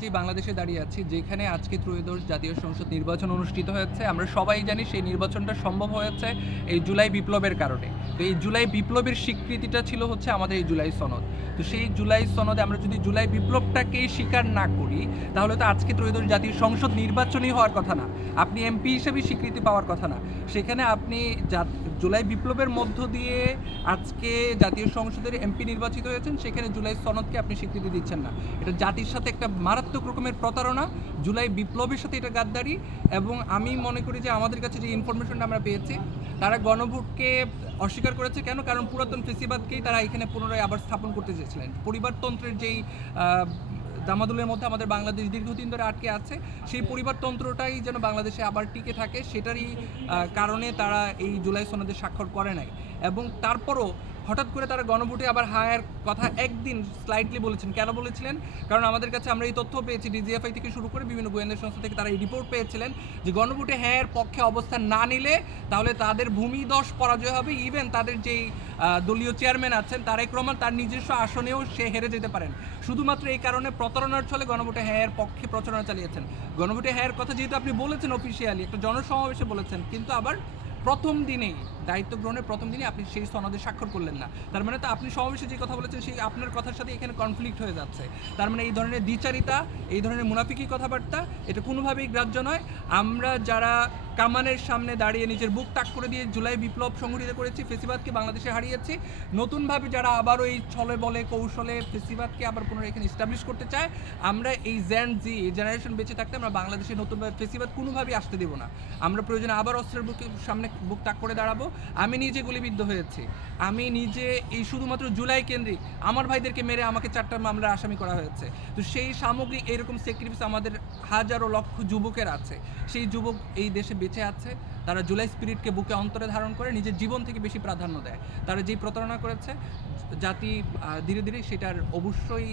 যে বাংলাদেশে দাঁড়িয়ে আছি, যেখানে আজকে ত্রয়োদশ জাতীয় সংসদ নির্বাচন অনুষ্ঠিত হয়েছে, আমরা সবাই জানি সেই নির্বাচনটা সম্ভব হয়েছে এই জুলাই বিপ্লবের কারণে। তো এই জুলাই বিপ্লবের স্বীকৃতিটা ছিল হচ্ছে আমাদের এই জুলাই সনদ। তো সেই জুলাই সনদে আমরা যদি জুলাই বিপ্লবটাকেই স্বীকার না করি, তাহলে তো আজকে ত্রয়োদশ জাতীয় সংসদ নির্বাচনই হওয়ার কথা না। আপনি এমপি হিসেবে স্বীকৃতি পাওয়ার কথা না। সেখানে আপনি জুলাই বিপ্লবের মধ্য দিয়ে আজকে জাতীয় সংসদের এমপি নির্বাচিত হয়েছেন, সেখানে জুলাই সনদকে আপনি স্বীকৃতি দিচ্ছেন না। এটা জাতির সাথে একটা মারাত্মক রকমের প্রতারণা, জুলাই বিপ্লবের সাথে এটা গাদ্দারি, এবং আমি মনে করি যে আমাদের কাছে যে ইনফরমেশনটা আমরা পেয়েছি, তারা গণভোটকে অস্বীকার করেছে কেন? কারণ পুরাতন ফেসিবাদকেই তারা এখানে পুনরায় আবার স্থাপন করতে চেয়েছিলেন। পরিবারতন্ত্রের যেই দামাদুলের মধ্যে আমাদের বাংলাদেশ দীর্ঘদিন ধরে আটকে আছে। সেই পরিবারতন্ত্রটাই যেন বাংলাদেশে আবার টিকে থাকে, সেটারই কারণে তারা এই জুলাই সনদে স্বাক্ষর করে নাই। এবং তারপরও হঠাৎ করে তারা গণভোটে আবার হায়ার কথা একদিন স্লাইটলি বলেছেন। কেন বলেছিলেন? কারণ আমাদের কাছে আমরা এই তথ্য পেয়েছি। ডিজিএফআই থেকে শুরু করে বিভিন্ন গোয়েন্দা সংস্থা থেকে তারা এই রিপোর্ট পেয়েছিলেন যে গণভোটে হ্যায়ের পক্ষে অবস্থান না নিলে তাহলে তাদের ভূমিদশ পরাজয় হবে। ইভেন তাদের যেই দলীয় চেয়ারম্যান আছেন, তারেক রহমান তার নিজস্ব আসনেও সে হেরে যেতে পারেন। শুধুমাত্র এই কারণে প্রতারণার ছলে গণভোটে হ্যায়ের পক্ষে প্রচারণা চালিয়েছেন। গণভোটে হ্যায়ের কথা যেহেতু আপনি বলেছেন অফিসিয়ালি একটা জনসমাবেশে বলেছেন, কিন্তু আবার প্রথম দিনেই, দায়িত্ব গ্রহণের প্রথম দিনে আপনি সেই সনদে স্বাক্ষর করলেন না। তার মানে তো আপনি সমাবেশে যে কথা বলেছেন, সেই আপনার কথার সাথে এখানে কনফ্লিক্ট হয়ে যাচ্ছে। তার মানে এই ধরনের দ্বিচারিতা, এই ধরনের মুনাফিকি কথাবার্তা, এটা কোনোভাবেই গ্রাহ্য নয়। আমরা যারা কামানের সামনে দাঁড়িয়ে নিজের বুক তাক করে দিয়ে জুলাই বিপ্লব সংগঠিত করেছি, ফেসিবাদকে বাংলাদেশে হারিয়েছি। নতুনভাবে যারা আবারও এই ছলে বলে কৌশলে ফেসিবাদকে আবার পুনরায় এখানে এস্টাবলিশ করতে চায়, আমরা এই জ্যান জি জেনারেশন বেঁচে থাকতে আমরা বাংলাদেশে নতুনভাবে ফেসিবাদ কোনোভাবেই আসতে দেবো না। আমরা প্রয়োজনে আবার অস্ত্রের বুকে, সামনে বুক তাক করে দাঁড়াবো। আমি নিজে গুলিবিদ্ধ হয়েছি। আমি নিজে এই শুধুমাত্র জুলাই কেন্দ্রিক, আমার ভাইদেরকে মেরে আমাকে চারটা মামলার আসামি করা হয়েছে। তো সেই সামগ্রিক এরকম সেক্রিফাইস আমাদের হাজারো লক্ষ যুবকের আছে। সেই যুবক এই দেশে বেঁচে আছে, তারা জুলাই স্পিরিটকে বুকে অন্তরে ধারণ করে নিজের জীবন থেকে বেশি প্রাধান্য দেয়। তারা যেই প্রতারণা করেছে, জাতি ধীরে ধীরে সেটার অবশ্যই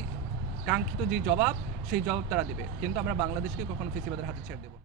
কাঙ্ক্ষিত যে জবাব, সেই জবাব তারা দেবে। কিন্তু আমরা বাংলাদেশকে কখনো ফেসিবাদের হাতে ছেড়ে দেবো